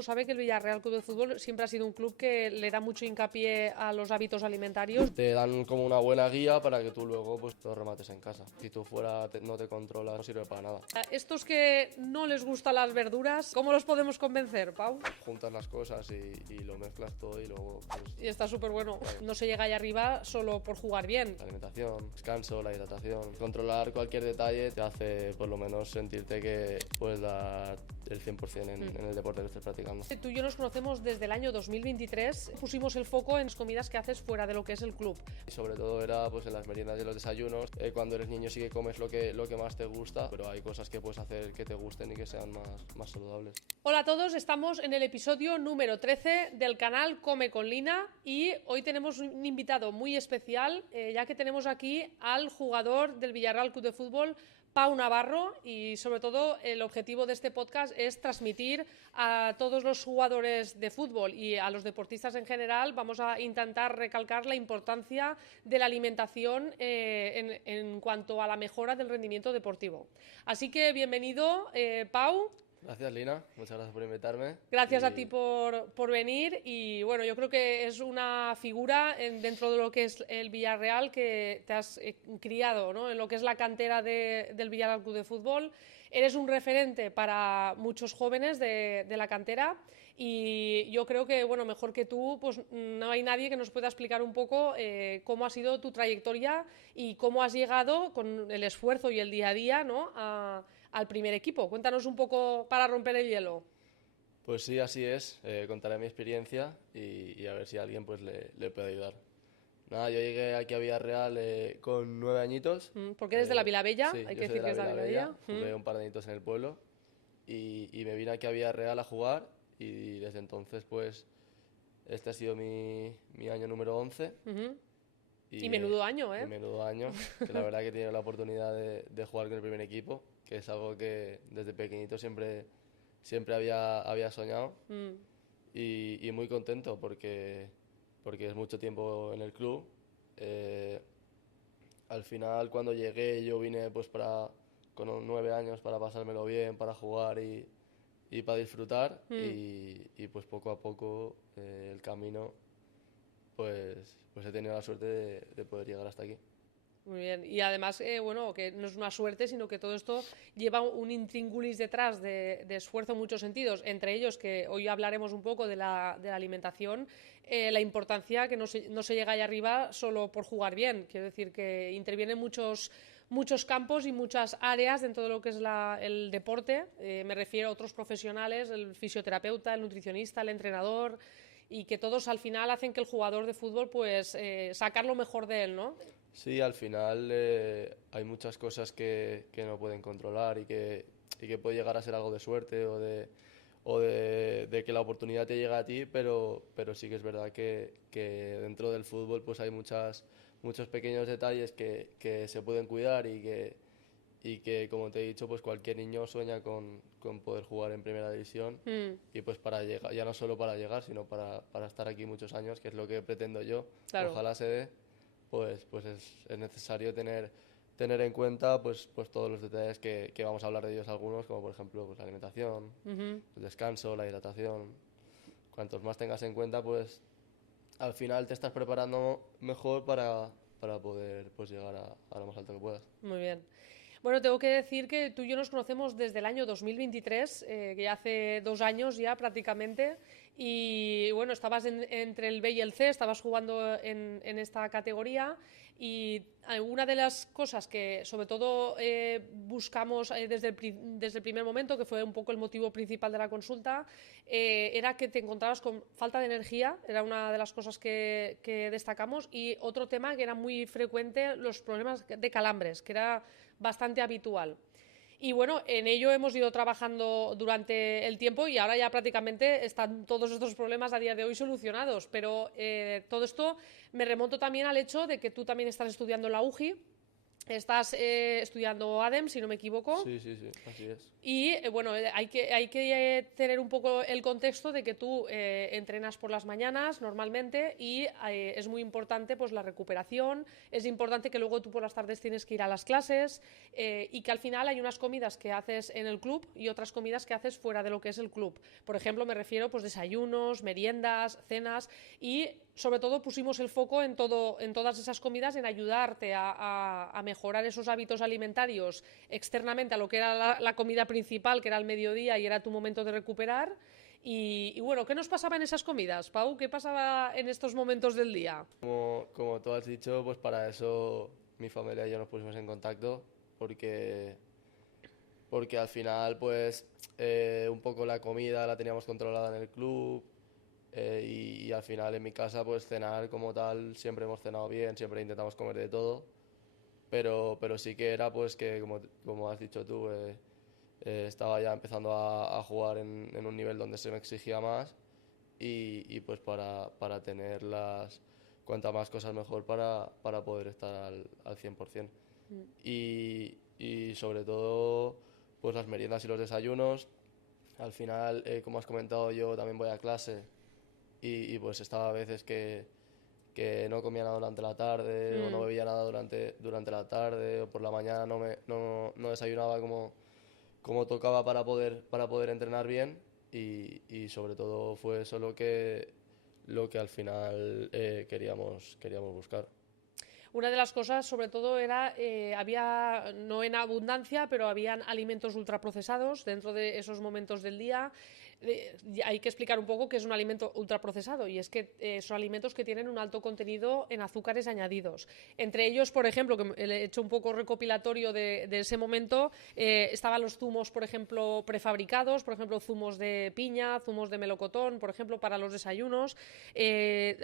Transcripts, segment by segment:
mundo sabe que el Villarreal Club de Fútbol siempre ha sido un club que le da mucho hincapié a los hábitos alimentarios. Te dan como una buena guía para que tú luego pues lo remates en casa. Si tú fuera no te controlas, no sirve para nada. A estos que no les gustan las verduras, ¿cómo los podemos convencer, Pau? Juntas las cosas y lo mezclas todo y luego pues, Y está súper bueno. No se llega ahí arriba solo por jugar bien. la alimentación, descanso, la hidratación. Controlar cualquier detalle te hace por lo menos sentirte que puedes dar el 100% en el deporte que estés practicando. Tú y yo nos conocemos desde el año 2023. Pusimos el foco en las comidas que haces fuera de lo que es el club. Y sobre todo era pues en las meriendas y los desayunos. Cuando eres niño sí que comes lo que más te gusta, pero hay cosas que puedes hacer que te gusten y que sean más saludables. Hola a todos, estamos en el episodio número 13 del canal Come con Lina y hoy tenemos un invitado muy especial, ya que tenemos aquí al jugador del Villarreal Club de Fútbol, Pau Navarro, y sobre todo el objetivo de este podcast es transmitir a todos los jugadores de fútbol y a los deportistas en general. Vamos a intentar recalcar la importancia de la alimentación en cuanto a la mejora del rendimiento deportivo. Así que bienvenido, Pau. Gracias, Lina, muchas gracias por invitarme. Gracias a ti por venir y bueno, yo creo que es una figura dentro de lo que es el Villarreal que te has criado, ¿no? En lo que es la cantera del Villarreal Club de Fútbol. Eres un referente para muchos jóvenes de la cantera y yo creo que, bueno, mejor que tú, pues no hay nadie que nos pueda explicar un poco cómo ha sido tu trayectoria y cómo has llegado con el esfuerzo y el día a día, ¿no? Al primer equipo. Cuéntanos un poco para romper el hielo. Pues sí, así es. Contaré mi experiencia y a ver si a alguien pues le puede ayudar. Nada, yo llegué aquí a Villarreal con 9 añitos. Porque eres de la Vilabella, Sí, hay yo que soy decir que es de la Vilabella. Jugué un par de añitos en el pueblo y me vine aquí a Villarreal a jugar y desde entonces pues este ha sido mi año número 11. Y menudo año, ¿eh? Y menudo año, que la verdad que he tenido la oportunidad de jugar con el primer equipo, que es algo que desde pequeñito siempre había soñado. Y muy contento porque es mucho tiempo en el club. Al final cuando llegué yo vine pues con 9 años para pasármelo bien, para jugar y para disfrutar y pues poco a poco el camino pues he tenido la suerte de poder llegar hasta aquí. Muy bien, y además, bueno, que no es una suerte, sino que todo esto lleva un intríngulis detrás de esfuerzo en muchos sentidos, entre ellos que hoy hablaremos un poco de la alimentación, la importancia que no se llega allá arriba solo por jugar bien, quiero decir que intervienen muchos campos y muchas áreas dentro de lo que es el deporte, me refiero a otros profesionales, el fisioterapeuta, el nutricionista, el entrenador, y que todos al final hacen que el jugador de fútbol pues sacar lo mejor de él, ¿no? Sí, al final hay muchas cosas que no pueden controlar y que puede llegar a ser algo de suerte o de que la oportunidad te llega a ti, pero sí que es verdad que dentro del fútbol pues hay muchos pequeños detalles que se pueden cuidar y que como te he dicho pues cualquier niño sueña con poder jugar en primera división y pues para llegar, ya no solo para llegar sino para estar aquí muchos años, que es lo que pretendo yo. Claro. Ojalá se dé. Pues es necesario tener en cuenta pues todos los detalles que vamos a hablar de ellos algunos, como por ejemplo pues la alimentación, el descanso, la hidratación. Cuantos más tengas en cuenta, pues al final te estás preparando mejor para poder pues llegar a lo más alto que puedas. Muy bien. Bueno, tengo que decir que tú y yo nos conocemos desde el año 2023, que ya hace 2 años ya prácticamente, y bueno, estabas entre el B y el C, estabas jugando en esta categoría y una de las cosas que sobre todo buscamos desde el primer momento, que fue un poco el motivo principal de la consulta, era que te encontrabas con falta de energía, era una de las cosas que destacamos, y otro tema que era muy frecuente, los problemas de calambres, que era bastante habitual. Y bueno, en ello hemos ido trabajando durante el tiempo y ahora ya prácticamente están todos estos problemas a día de hoy solucionados. Pero todo esto me remonto también al hecho de que tú también estás estudiando en la UJI Estás estudiando ADEM, si no me equivoco. Sí, sí, sí, así es. Y bueno, hay que tener un poco el contexto de que tú entrenas por las mañanas normalmente y es muy importante pues la recuperación, es importante que luego tú por las tardes tienes que ir a las clases y que al final hay unas comidas que haces en el club y otras comidas que haces fuera de lo que es el club. Por ejemplo, me refiero pues desayunos, meriendas, cenas y sobre todo pusimos el foco en todas esas comidas en ayudarte a mejorar esos hábitos alimentarios externamente a lo que era la comida principal, que era el mediodía y era tu momento de recuperar. Y bueno, ¿qué nos pasaba en esas comidas, Pau? ¿Qué pasaba en estos momentos del día? Como tú has dicho, pues para eso mi familia y yo nos pusimos en contacto, porque, porque al final, pues un poco la comida la teníamos controlada en el club, y al final en mi casa, pues cenar como tal, siempre hemos cenado bien, siempre intentamos comer de todo, pero sí que era pues que, como has dicho tú, estaba ya empezando a jugar en un nivel donde se me exigía más y pues para tener cuanta más cosas mejor para poder estar al 100%. Y sobre todo, pues las meriendas y los desayunos. Al final, como has comentado, yo también voy a clase y pues estaba a veces que no comía nada durante la tarde o no bebía nada durante la tarde o por la mañana no desayunaba como tocaba para poder entrenar bien y sobre todo fue eso lo que al final queríamos buscar. Una de las cosas, sobre todo, era, había, no en abundancia, pero habían alimentos ultraprocesados dentro de esos momentos del día. Hay que explicar un poco qué es un alimento ultraprocesado y es que son alimentos que tienen un alto contenido en azúcares añadidos. Entre ellos, por ejemplo, que he hecho un poco recopilatorio de ese momento, estaban los zumos, por ejemplo, prefabricados, por ejemplo, zumos de piña, zumos de melocotón, por ejemplo, para los desayunos.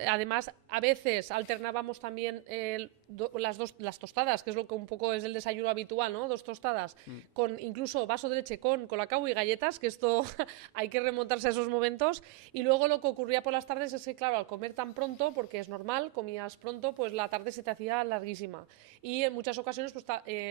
Además, a veces alternábamos también las tostadas, que es lo que un poco es el desayuno habitual, ¿no? 2 tostadas, con incluso vaso de leche con colacao y galletas, que esto hay que remontarse a esos momentos. Y luego lo que ocurría por las tardes es que, claro, al comer tan pronto, porque es normal, comías pronto, pues la tarde se te hacía larguísima. Y en muchas ocasiones, pues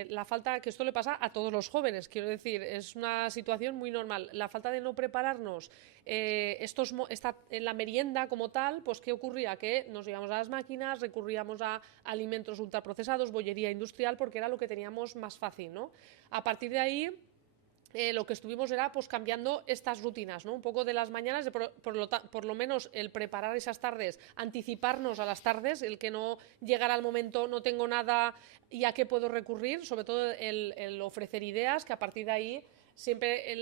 la falta, que esto le pasa a todos los jóvenes, quiero decir, es una situación muy normal. La falta de no prepararnos en la merienda como tal, pues ¿qué ocurría? Que nos íbamos a las máquinas, recurríamos a alimentos ultraprocesados, bollería industrial, porque era lo que teníamos más fácil, ¿no? A partir de ahí lo que estuvimos era pues cambiando estas rutinas, ¿no? Un poco de las mañanas, por lo menos el preparar esas tardes, anticiparnos a las tardes, el que no llegara al momento, no tengo nada y a qué puedo recurrir, sobre todo el ofrecer ideas, que a partir de ahí siempre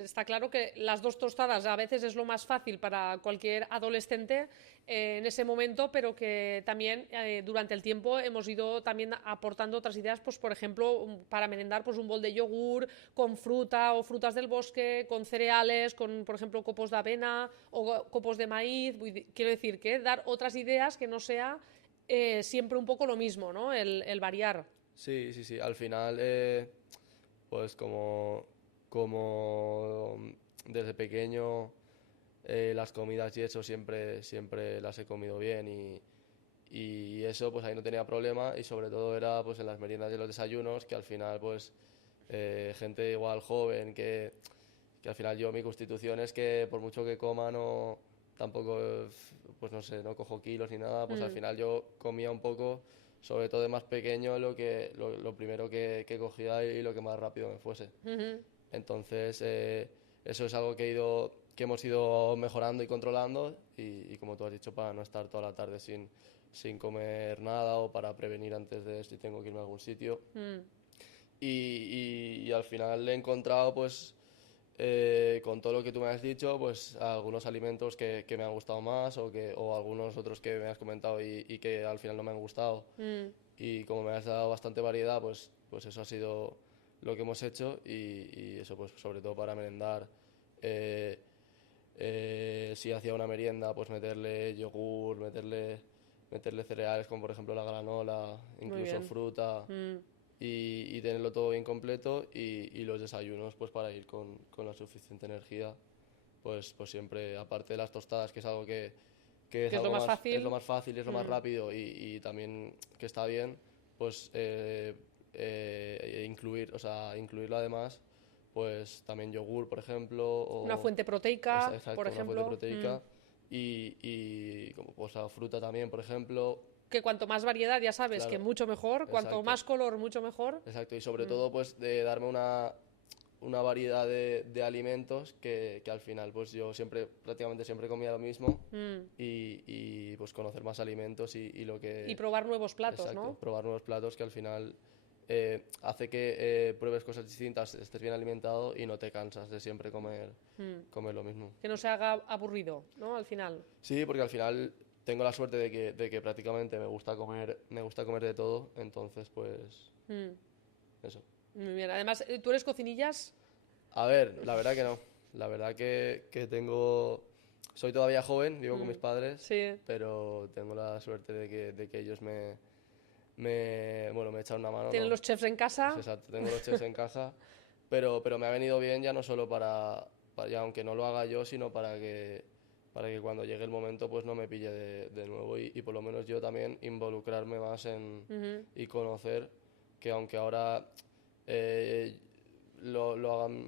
está claro que las 2 tostadas a veces es lo más fácil para cualquier adolescente en ese momento, pero que también durante el tiempo hemos ido también aportando otras ideas, pues por ejemplo, para merendar pues un bol de yogur con fruta o frutas del bosque, con cereales, con por ejemplo copos de avena o copos de maíz. Quiero decir que dar otras ideas que no sea siempre un poco lo mismo, ¿no? El variar. Sí, sí, sí. Al final, pues como desde pequeño las comidas y eso siempre las he comido bien y eso pues ahí no tenía problema y sobre todo era pues en las meriendas y los desayunos que al final pues gente igual joven que al final yo mi constitución es que por mucho que coma no tampoco pues no sé, no cojo kilos ni nada, pues al final yo comía un poco, sobre todo de más pequeño, lo primero que cogía y lo que más rápido me fuese. Entonces, eso es algo que hemos ido mejorando y controlando y como tú has dicho, para no estar toda la tarde sin comer nada o para prevenir antes de si tengo que irme a algún sitio. Y al final he encontrado, pues, con todo lo que tú me has dicho, pues algunos alimentos que me han gustado más o algunos otros que me has comentado y que al final no me han gustado. Y como me has dado bastante variedad, pues eso ha sido lo que hemos hecho y eso pues sobre todo para merendar. eh, si hacía una merienda, pues meterle yogur, meterle cereales como por ejemplo la granola, Muy incluso bien. fruta y tenerlo todo bien completo y los desayunos pues para ir con la suficiente energía pues siempre aparte de las tostadas que es algo que es Que es lo algo más más es lo fácil. más fácil y es lo más rápido y también que está bien pues incluir, o sea, incluirlo además, pues también yogur, por ejemplo, o Una fuente proteica, exacto, por una fuente ejemplo. proteica, y como pues la fruta también, por ejemplo, Que cuanto más variedad, ya sabes, que claro, mucho mejor. Cuanto exacto, más color, mucho mejor. exacto, y sobre todo pues de darme una variedad de alimentos que al final pues yo siempre, prácticamente siempre comía lo mismo Mm. y pues conocer más alimentos y lo Y que... probar nuevos platos, Exacto, ¿no? probar nuevos platos que al final hace que pruebes cosas distintas, estés bien alimentado y no te cansas de siempre comer lo mismo. Que no se haga aburrido, ¿no? Al final. Sí, porque al final tengo la suerte de que prácticamente me gusta comer de todo, entonces pues Mm. eso. Muy bien. Además, ¿tú eres cocinillas? A ver, la verdad que no. La verdad que tengo... Soy todavía joven, vivo con mis padres, Sí. pero tengo la suerte de que ellos bueno, me echan una mano, ¿Tienen no. los chefs en Es casa? exacto, tengo los chefs en casa, pero me ha venido bien ya no solo ya aunque no lo haga yo, sino para que cuando llegue el momento pues no me pille de nuevo y por lo menos yo también involucrarme más y conocer que aunque ahora eh, me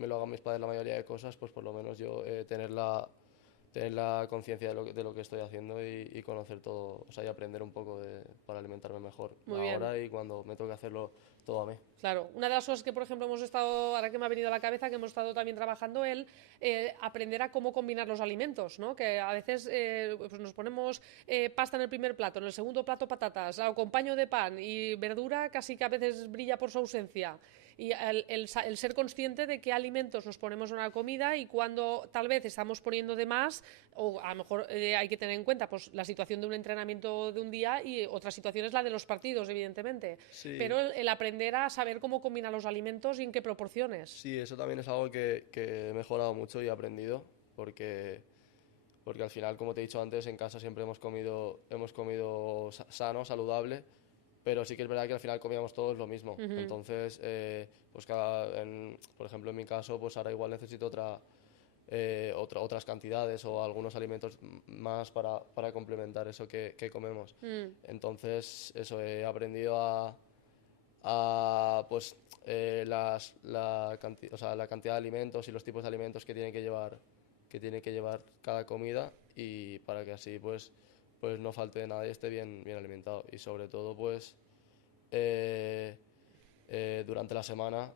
lo hagan mis padres la mayoría de cosas, pues por lo menos yo tener la conciencia de lo que estoy haciendo y conocer todo, o sea, y aprender un poco para alimentarme mejor Muy bien. ahora y cuando me toque hacerlo todo a mí. Claro, una de las cosas que, por ejemplo, hemos estado, ahora que me ha venido a la cabeza, que hemos estado también trabajando, aprender a cómo combinar los alimentos, ¿no? Que a veces pues nos ponemos pasta en el primer plato, en el segundo plato patatas, lo acompaño de pan y verdura casi que a veces brilla por su ausencia. Y el ser consciente de qué alimentos nos ponemos en una comida y cuando tal vez estamos poniendo de más, o a lo mejor hay que tener en cuenta pues, la situación de un entrenamiento de un día y otra situación es la de los partidos, evidentemente. Sí, Pero el aprender a saber cómo combinar los alimentos y en qué proporciones. sí, eso también es algo que he mejorado mucho y he aprendido, porque al final, como te he dicho antes, en casa siempre hemos comido sano, saludable, pero sí que es verdad que al final comíamos todos lo mismo. Entonces, pues por ejemplo, en mi caso, pues ahora igual necesito otras cantidades o algunos alimentos más para complementar eso que comemos. Entonces, eso, he aprendido pues o sea, la cantidad de alimentos y los tipos de alimentos que tiene que llevar cada comida y para que así pues no falte nada y esté bien alimentado y sobre todo pues eh, durante la semana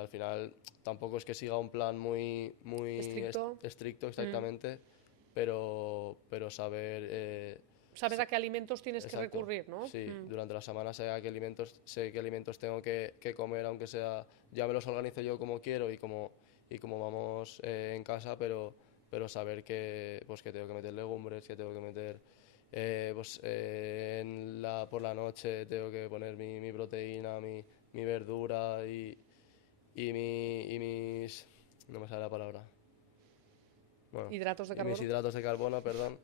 al final tampoco es que siga un plan muy Estricto. estricto exactamente, pero saber Saber a qué alimentos tienes que exacto, recurrir, ¿no? sí, durante la semana sé qué alimentos tengo que comer, aunque sea, ya me los organizo yo como quiero y como vamos en casa, pero saber pues que tengo que meter legumbres, que tengo que meter, pues por la noche tengo que poner mi proteína, mi verdura y mis, no me sale la palabra, bueno, Hidratos de y mis carbono. hidratos de carbono, perdón.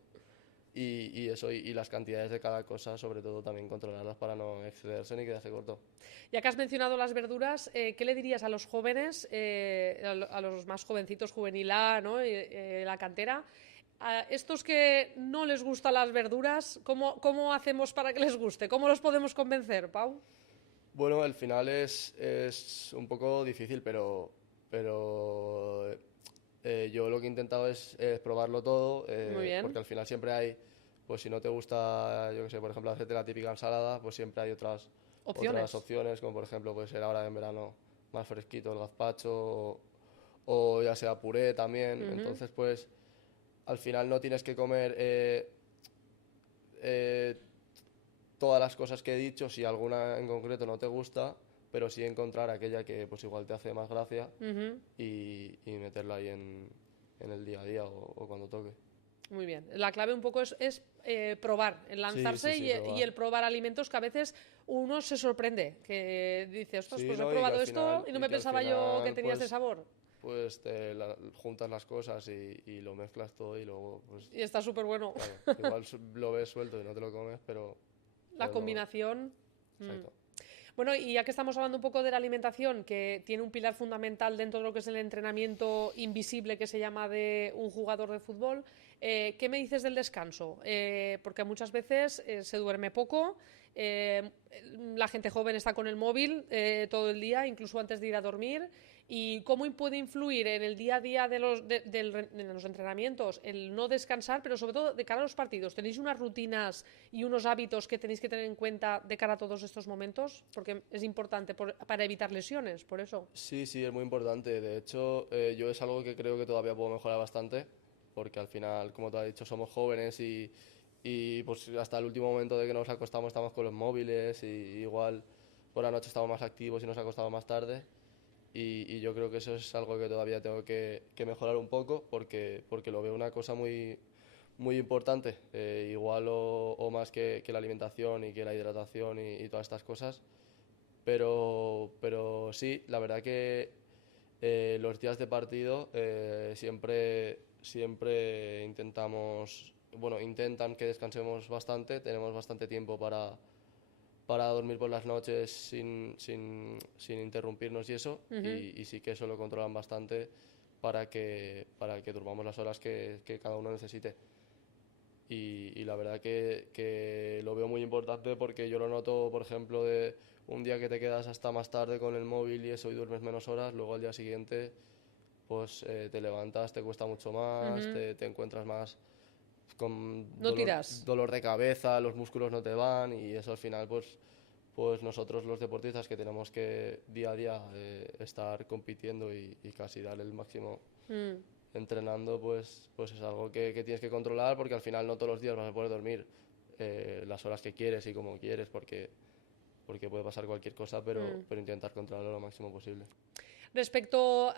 Y eso, y las cantidades de cada cosa, sobre todo también controlarlas para no excederse ni quedarse corto. Ya que has mencionado las verduras, ¿qué le dirías a los jóvenes, a los más jovencitos, juvenil A, ¿no? La cantera? A estos que no les gustan las verduras, ¿cómo hacemos para que les guste? ¿Cómo los podemos convencer, Pau? Bueno, al final es un poco difícil, pero yo lo que he intentado es probarlo todo, Muy porque bien. al final siempre hay, pues si no te gusta, yo qué sé, por ejemplo, hacerte la típica ensalada, pues siempre hay otras Opciones. opciones, como por ejemplo puede ser ahora en verano más fresquito el gazpacho, o ya sea puré también. Entonces, pues al final no tienes que comer eh, todas las cosas que he dicho, si alguna en concreto no te gusta, pero sí encontrar aquella que pues igual te hace más gracia y meterla ahí en el día a día o cuando toque. Muy bien. La clave un poco es probar, el Sí, sí, lanzarse sí, y probar. el probar alimentos que a veces uno se sorprende, que dice, ostras, Sí, pues he no, y que probado al esto final, y no y me que al pensaba yo que final tenía este sabor. pues juntas las cosas y lo mezclas todo y luego, pues Y está súper bueno. claro, igual lo ves suelto y no te lo comes, pero, La pero combinación. exacto. Bueno, y ya que estamos hablando un poco de la alimentación, que tiene un pilar fundamental dentro de lo que es el entrenamiento invisible que se llama de un jugador de fútbol, ¿qué me dices del descanso? Porque muchas veces se duerme poco, la gente joven está con el móvil todo el día, incluso antes de ir a dormir. ¿Y cómo puede influir en el día a día de los entrenamientos el no descansar, pero sobre todo de cara a los partidos? ¿Tenéis unas rutinas y unos hábitos que tenéis que tener en cuenta de cara a todos estos momentos? Porque es importante para evitar lesiones, por eso. Sí, sí, es muy importante. De hecho, yo es algo que creo que todavía puedo mejorar bastante, porque al final, como te has dicho, somos jóvenes y pues hasta el último momento de que nos acostamos estamos con los móviles y igual por la noche estamos más activos y nos acostamos más tarde. Y yo creo que eso es algo que todavía tengo que mejorar un poco porque lo veo una cosa muy importante, igual o más que la alimentación y que la hidratación y todas estas cosas. Pero sí, la verdad que los días de partido siempre intentamos, bueno, intentan que descansemos bastante, tenemos bastante tiempo para dormir por las noches sin interrumpirnos y eso, y sí que eso lo controlan bastante para que durmamos las horas que cada uno necesite. Y la verdad que lo veo muy importante porque yo lo noto, por ejemplo, de un día que te quedas hasta más tarde con el móvil y eso y duermes menos horas, luego al día siguiente pues te levantas, te cuesta mucho más, te encuentras más con No tiras. dolor de cabeza, los músculos no te van y eso al final pues nosotros los deportistas que tenemos que día a día estar compitiendo y casi dar el máximo entrenando, pues es algo que tienes que controlar porque al final no todos los días vas a poder dormir las horas que quieres y como quieres porque puede pasar cualquier cosa, pero intentar controlarlo lo máximo posible. Respecto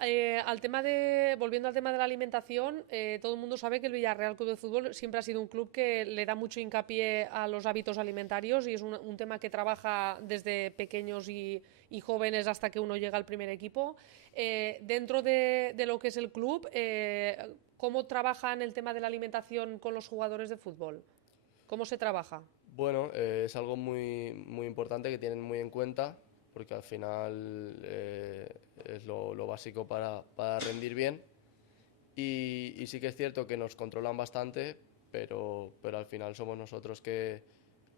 volviendo al tema de la alimentación, todo el mundo sabe que el Villarreal Club de Fútbol siempre ha sido un club que le da mucho hincapié a los hábitos alimentarios y es un tema que trabaja desde pequeños y jóvenes hasta que uno llega al primer equipo. Dentro de lo que es el club, ¿cómo trabajan el tema de la alimentación con los jugadores de fútbol? ¿Cómo se trabaja? Bueno, es algo muy importante que tienen muy en cuenta porque al final es lo básico para rendir bien y sí que es cierto que nos controlan bastante, pero al final somos nosotros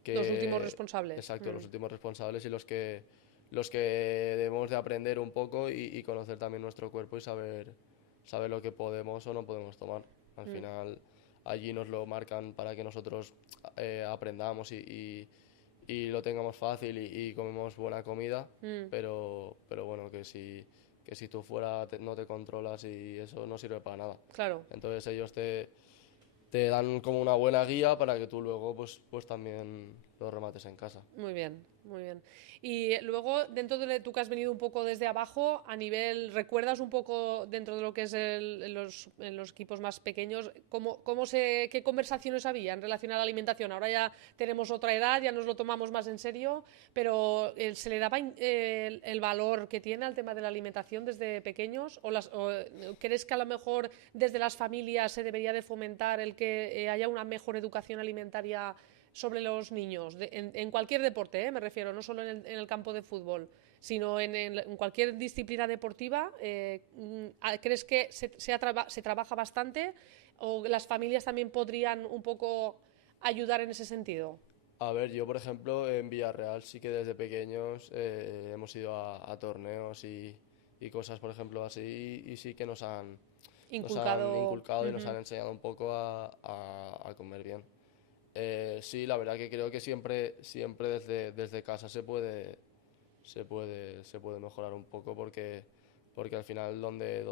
Los últimos responsables. exacto, los últimos responsables y los que debemos de aprender un poco y conocer también nuestro cuerpo y saber lo que podemos o no podemos tomar. Al final allí nos lo marcan para que nosotros aprendamos y lo tengamos fácil y comemos buena comida, pero bueno, que si tú fuera no te controlas y eso no sirve para nada. Claro. Entonces ellos te dan como una buena guía para que tú luego pues también lo remates en casa. Muy bien, muy bien. Y luego, dentro de tú que has venido un poco desde abajo, a nivel, ¿recuerdas un poco dentro de lo que es en los equipos más pequeños, qué conversaciones había en relación a la alimentación? Ahora ya tenemos otra edad, ya nos lo tomamos más en serio, pero ¿se le daba el valor que tiene al tema de la alimentación desde pequeños? ¿O crees que a lo mejor desde las familias se debería de fomentar el que haya una mejor educación alimentaria sobre los niños, en cualquier deporte, me refiero, no solo en el campo de fútbol, sino en cualquier disciplina deportiva? ¿Crees que se trabaja bastante o las familias también podrían un poco ayudar en ese sentido? A ver, yo por ejemplo en Villarreal sí que desde pequeños hemos ido a torneos y cosas por ejemplo así y sí que nos han inculcado y nos han enseñado un poco a comer bien. Sí, la verdad que creo que siempre desde casa se puede mejorar un poco porque al final donde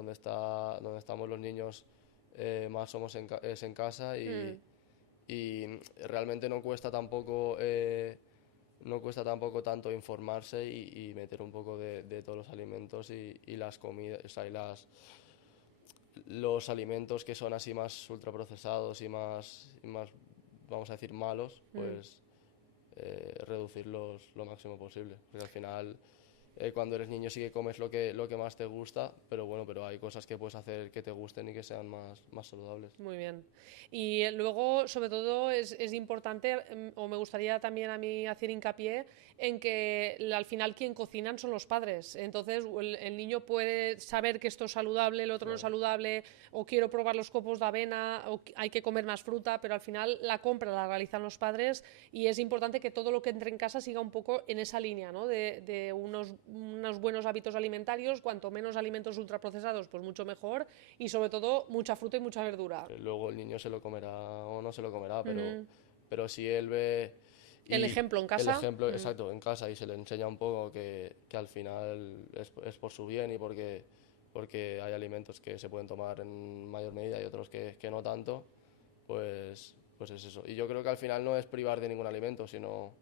estamos los niños más es en casa y realmente no cuesta tampoco tanto informarse y meter un poco de todos los alimentos y las comidas, o sea, los alimentos que son así más ultraprocesados y más vamos a decir malos, pues reducirlos lo máximo posible, porque al final cuando eres niño sí que comes lo que más te gusta, pero bueno, pero hay cosas que puedes hacer que te gusten y que sean más saludables. Muy bien. Y luego, sobre todo, es importante, o me gustaría también a mí hacer hincapié en que al final quien cocinan son los padres. Entonces, el niño puede saber que esto es saludable, el otro no es saludable, o quiero probar los copos de avena, o hay que comer más fruta, pero al final la compra la realizan los padres y es importante que todo lo que entre en casa siga un poco en esa línea, ¿no? De unos buenos hábitos alimentarios, cuanto menos alimentos ultraprocesados, pues mucho mejor, y sobre todo mucha fruta y mucha verdura. Luego el niño se lo comerá o no se lo comerá, Uh-huh. pero si él ve El y ejemplo en el casa. ejemplo exacto en casa y se le enseña un poco que al final es por su bien y porque hay alimentos que se pueden tomar en mayor medida y otros que no tanto, pues es eso. Y yo creo que al final no es privar de ningún alimento, sino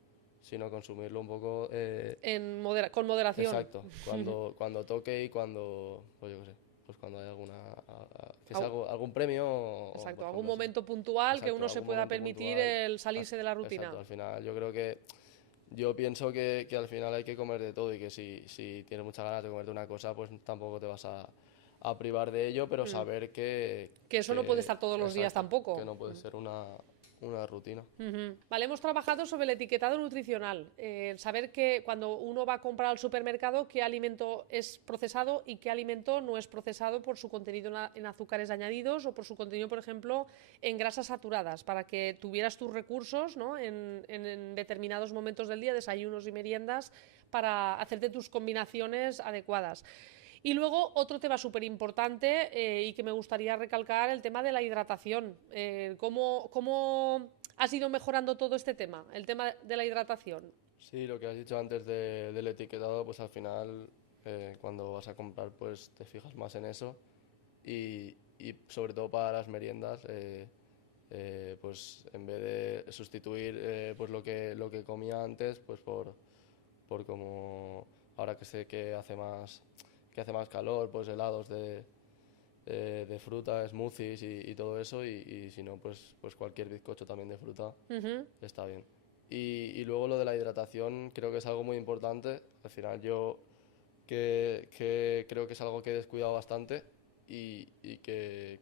consumirlo un poco. Con moderación. Exacto, cuando toque y cuando, pues yo qué sé, pues cuando hay que sea algún premio Exacto, por algún ejemplo, sí. momento puntual que Exacto, uno se algún pueda momento permitir puntual. el salirse de la rutina. Exacto, al final yo creo que yo pienso que al final hay que comer de todo y que si tienes muchas ganas de comerte una cosa, pues tampoco te vas a privar de ello, pero saber Que eso no puede estar todos los días exacto, tampoco. que no puede ser una rutina. Vale, hemos trabajado sobre el etiquetado nutricional, saber que cuando uno va a comprar al supermercado qué alimento es procesado y qué alimento no es procesado por su contenido en azúcares añadidos o por su contenido, por ejemplo, en grasas saturadas, para que tuvieras tus recursos, ¿no? en determinados momentos del día, desayunos y meriendas, para hacerte tus combinaciones adecuadas. Y luego otro tema súper importante y que me gustaría recalcar, el tema de la hidratación. ¿Cómo has ido mejorando todo este tema, el tema de la hidratación? Sí, lo que has dicho antes del etiquetado, pues al final cuando vas a comprar pues te fijas más en eso y sobre todo para las meriendas pues en vez de sustituir pues lo que comía antes pues por como ahora que sé que hace más calor pues helados de fruta, smoothies y todo eso y si no pues cualquier bizcocho también de fruta está bien. Y luego lo de la hidratación creo que es algo muy importante. Al final yo que creo que es algo que he descuidado bastante y que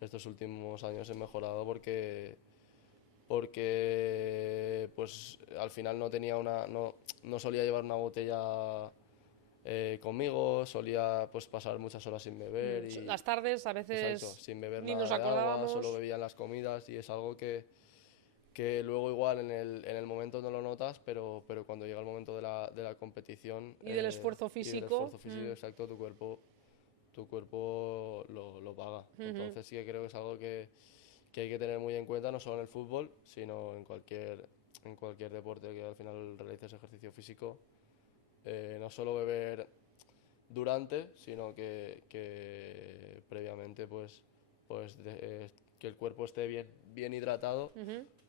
estos últimos años he mejorado porque pues al final no solía llevar una botella conmigo, solía pues pasar muchas horas sin beber y Las tardes a exacto, veces sin beber ni nada nos de agua, solo acordábamos. bebía en las comidas y es algo que luego igual en el momento no lo notas, pero cuando llega el momento de la competición Y del esfuerzo y del físico. esfuerzo físico, exacto, tu cuerpo lo paga. Entonces sí que creo que es algo que hay que tener muy en cuenta, no solo en el fútbol, sino en cualquier deporte que al final realices ejercicio físico. No solo beber durante, sino que previamente que el cuerpo esté bien hidratado,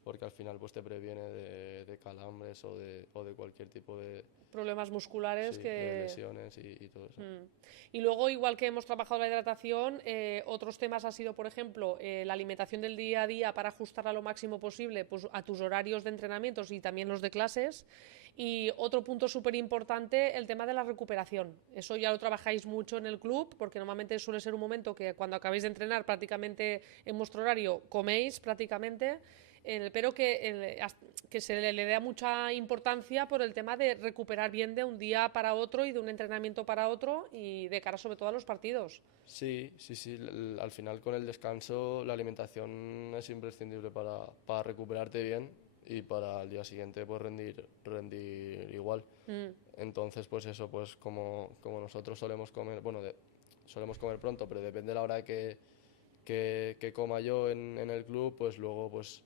porque al final pues te previene de calambres o de cualquier tipo de, Problemas musculares sí, de que... lesiones y todo eso. Y luego, igual que hemos trabajado la hidratación, otros temas ha sido, por ejemplo, la alimentación del día a día para ajustarla lo máximo posible pues, a tus horarios de entrenamientos y también los de clases. Y otro punto súper importante, el tema de la recuperación. Eso ya lo trabajáis mucho en el club, porque normalmente suele ser un momento que cuando acabáis de entrenar prácticamente en vuestro horario coméis prácticamente, pero que se le da mucha importancia por el tema de recuperar bien de un día para otro y de un entrenamiento para otro y de cara sobre todo a los partidos. Sí, sí, sí. Al final con el descanso la alimentación es imprescindible para recuperarte bien y para al día siguiente pues rendir igual. Entonces pues eso, pues como nosotros solemos comer, bueno, solemos comer pronto, pero depende de la hora que coma yo en el club, pues luego pues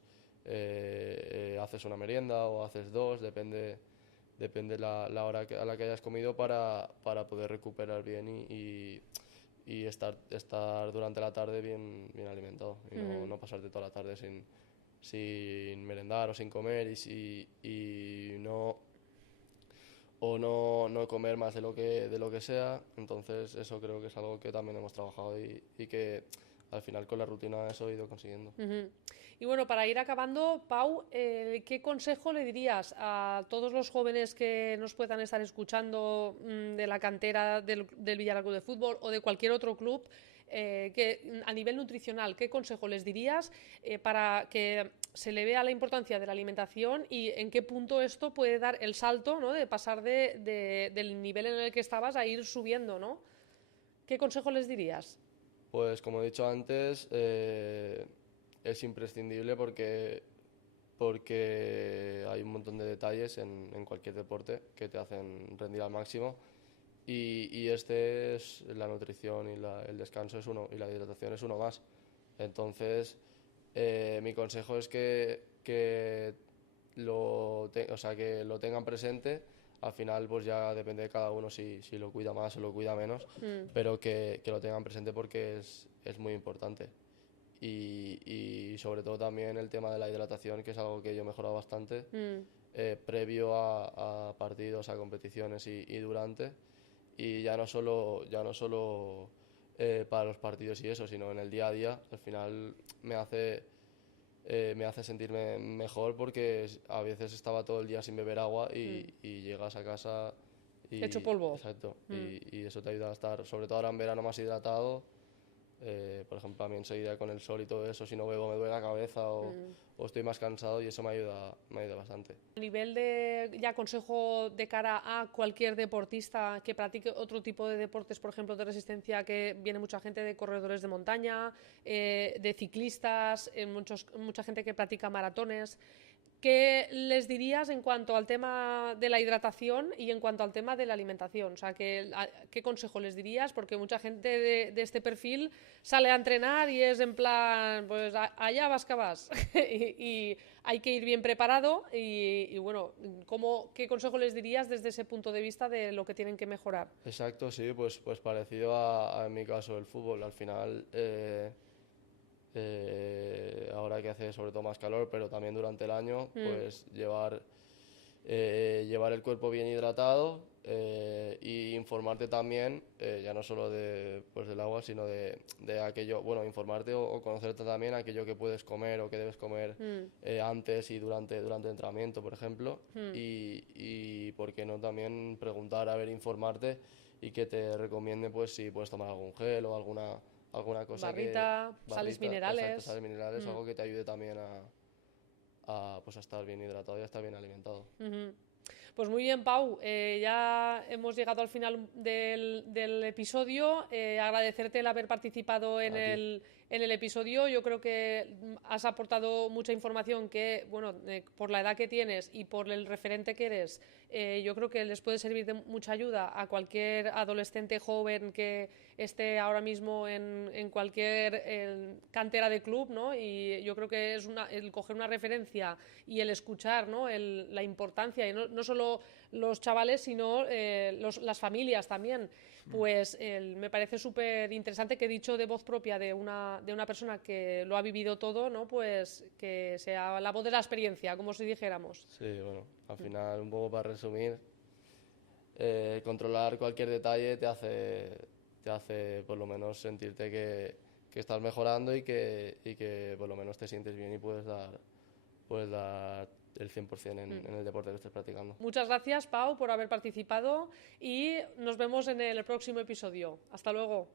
haces una merienda o haces dos, depende la hora a la que hayas comido para poder recuperar bien y estar durante la tarde bien alimentado y no pasarte toda la tarde sin merendar o sin comer y no comer más de lo que sea. Entonces eso creo que es algo que también hemos trabajado y que al final con la rutina eso he ido consiguiendo. Y bueno, para ir acabando, Pau, ¿qué consejo le dirías a todos los jóvenes que nos puedan estar escuchando de la cantera del Villarreal Club de Fútbol o de cualquier otro club, que a nivel nutricional, qué consejo les dirías para que se le vea la importancia de la alimentación y en qué punto esto puede dar el salto, ¿no?, de pasar del nivel en el que estabas a ir subiendo, ¿no? ¿Qué consejo les dirías? Pues como he dicho antes, es imprescindible porque hay un montón de detalles en cualquier deporte que te hacen rendir al máximo y este es la nutrición y el descanso es uno y la hidratación es uno más. Entonces, mi consejo es que o sea, que lo tengan presente. Al final pues ya depende de cada uno si lo cuida más o lo cuida menos, pero que lo tengan presente porque es muy importante. Y sobre todo también el tema de la hidratación, que es algo que yo he mejorado bastante, previo a partidos, a competiciones y durante. Y ya no solo para los partidos y eso, sino en el día a día. Al final me hace sentirme mejor porque a veces estaba todo el día sin beber agua y llegas a casa y... Hecho polvo. Exacto. Y eso te ayuda a estar, sobre todo ahora en verano, más hidratado. Por ejemplo, a mí enseguida con el sol y todo eso, si no bebo me duele la cabeza o estoy más cansado y eso me ayuda bastante. A nivel de ya consejo de cara a cualquier deportista que practique otro tipo de deportes, por ejemplo, de resistencia, que viene mucha gente de corredores de montaña, de ciclistas, mucha gente que practica maratones. ¿Qué les dirías en cuanto al tema de la hidratación y en cuanto al tema de la alimentación? O sea, ¿qué consejo les dirías? Porque mucha gente de este perfil sale a entrenar y es en plan, pues allá vas que vas. y hay que ir bien preparado y bueno, ¿qué consejo les dirías desde ese punto de vista de lo que tienen que mejorar? Exacto, sí, pues parecido en mi caso el fútbol. Al final... ahora que hace sobre todo más calor, pero también durante el año, pues llevar el cuerpo bien hidratado y informarte también, ya no solo pues del agua, sino de aquello, bueno, informarte o conocerte también aquello que puedes comer o que debes comer antes y durante el entrenamiento, por ejemplo, y por qué no también preguntar, a ver, informarte y que te recomiende pues si puedes tomar algún gel o alguna cosa barrita, sales minerales. Exacto, sales minerales, algo que te ayude también pues a estar bien hidratado y a estar bien alimentado. Pues muy bien, Pau, ya hemos llegado al final del episodio. Agradecerte el haber participado en el episodio. Yo creo que has aportado mucha información que, bueno, por la edad que tienes y por el referente que eres, yo creo que les puede servir de mucha ayuda a cualquier adolescente joven que esté ahora mismo en cualquier cantera de club, ¿no? Y yo creo que es el coger una referencia y el escuchar, ¿no?, la importancia, y no solo los chavales, sino las familias también. Pues me parece súper interesante que, dicho de voz propia de una persona que lo ha vivido todo, ¿no?, pues que sea la voz de la experiencia, como si dijéramos. Sí, bueno, al final, un poco para resumir, controlar cualquier detalle te hace por lo menos sentirte que estás mejorando y que por lo menos te sientes bien y puedes dar el 100% en el deporte que estés practicando. Muchas gracias, Pau, por haber participado y nos vemos en el próximo episodio. Hasta luego.